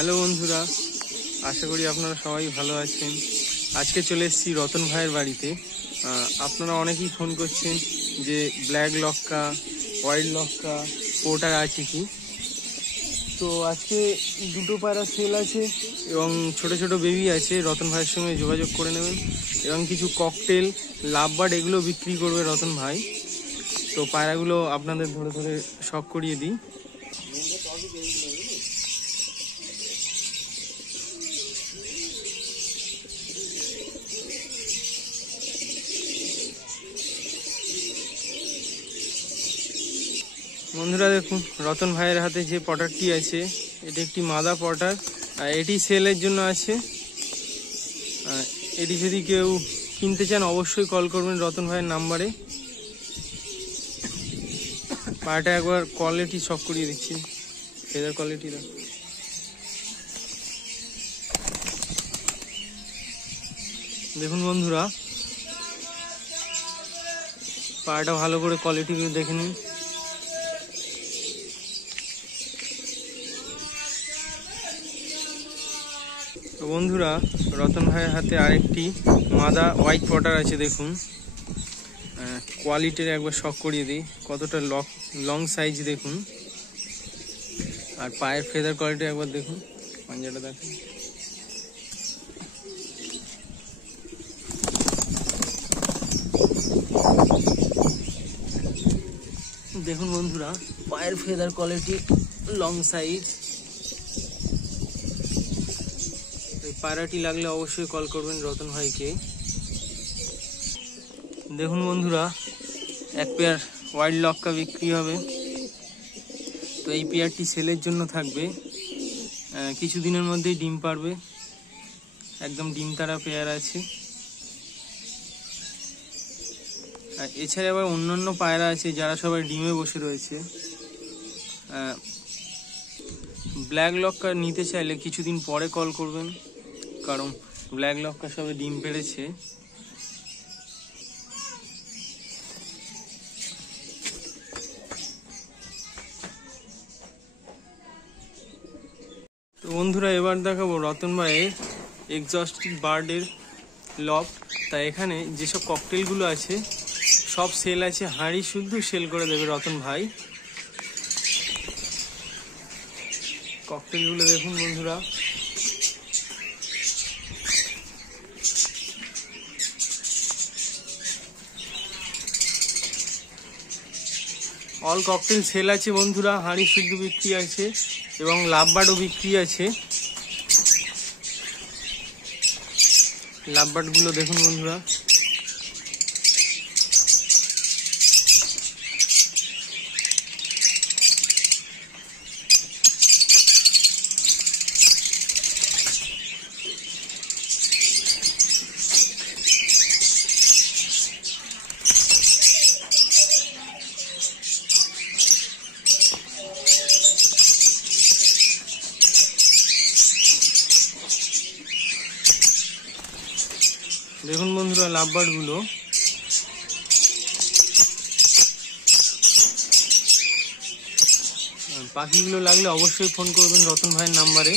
হ্যালো বন্ধুরা, আশা করি আপনারা সবাই ভালো আছেন। আজকে চলে এসেছি রতন ভাইয়ের বাড়িতে। আপনারা অনেকেই ফোন করছেন যে ব্ল্যাক লক্কা, হোয়াইট লক্কা, পোটার আছে কি। তো আজকে দুটো পায়রা সেল আছে এবং ছোট ছোট বেবি আছে। রতন ভাইয়ের সঙ্গে যোগাযোগ করে নেবেন এবং কিছু ককটেল, লাভবার্ড এগুলো বিক্রি করবে রতন ভাই। তো পায়রাগুলো আপনাদের ধরে ধরে শখ করিয়ে দিই। বন্ধুরা দেখুন, রতন ভাইয়ের হাতে যে পটারটি আছে এটি একটি মাদা পটার। এটি সেলের জন্য আছে। এটি যদি কেউ কিনতে চান অবশ্যই কল করবেন রতন ভাইয়ের নাম্বারে। পায়রাটা একবার কোয়ালিটি শক করিয়ে দিচ্ছি, ফেদার কোয়ালিটি দেখুন। বন্ধুরা পায়রাটা ভালো করে কোয়ালিটি দেখে নিন। তো বন্ধুরা, রতন ভাইয়ের হাতে আরেকটি মাদা হোয়াইট পটার আছে। দেখুন কোয়ালিটির একবার শক করিয়ে দিই, কতটা লং সাইজ দেখুন। আর পায়ের ফেদার কোয়ালিটি একবার দেখুন, পাঞ্জাটা দেখুন। দেখুন বন্ধুরা, পায়ের ফেদার কোয়ালিটি, লং সাইজ। পায়রাটি লাগলে অবশ্যই কল করবেন রতন ভাইকে। দেখুন বন্ধুরা, এক পেয়ার হোয়াইট লক্কা বিক্রি হবে। তো এই পেয়ারটি সেলের জন্য থাকবে, কিছুদিনের মধ্যেই ডিম পারবে। একদম ডিম তারা পেয়ার আছে। আর এছাড়া আবার অন্যান্য পায়রা আছে যারা সবাই ডিমে বসে রয়েছে। ব্ল্যাক লক্কা নিতে চাইলে কিছুদিন পরে কল করবেন, কারণ ব্ল্যাক লক্কা সবে ডিম পেড়েছে। তো বন্ধুরা, এবার দেখাবো রতন ভাইয়ের এক্সস্টিক বার্ডের লফট। তাই এখানে যেসব ককটেলগুলো আছে সব সেল আছে, হাঁড়ি শুদ্ধ সেল করে দেবে রতন ভাই। ককটেলগুলো দেখুন বন্ধুরা, অল ককটেল সেল আছে বন্ধুরা। হাঁড়ি শুদ্ধ বিক্রি আছে এবং লাভবার্ডও বিক্রি আছে। লাভবার্ডগুলো দেখুন বন্ধুরা। দেখুন বন্ধুরা লাভবার্ড গুলো। পাখিগুলো লাগলে অবশ্যই ফোন করবেন রতন ভাইয়ের নাম্বারে।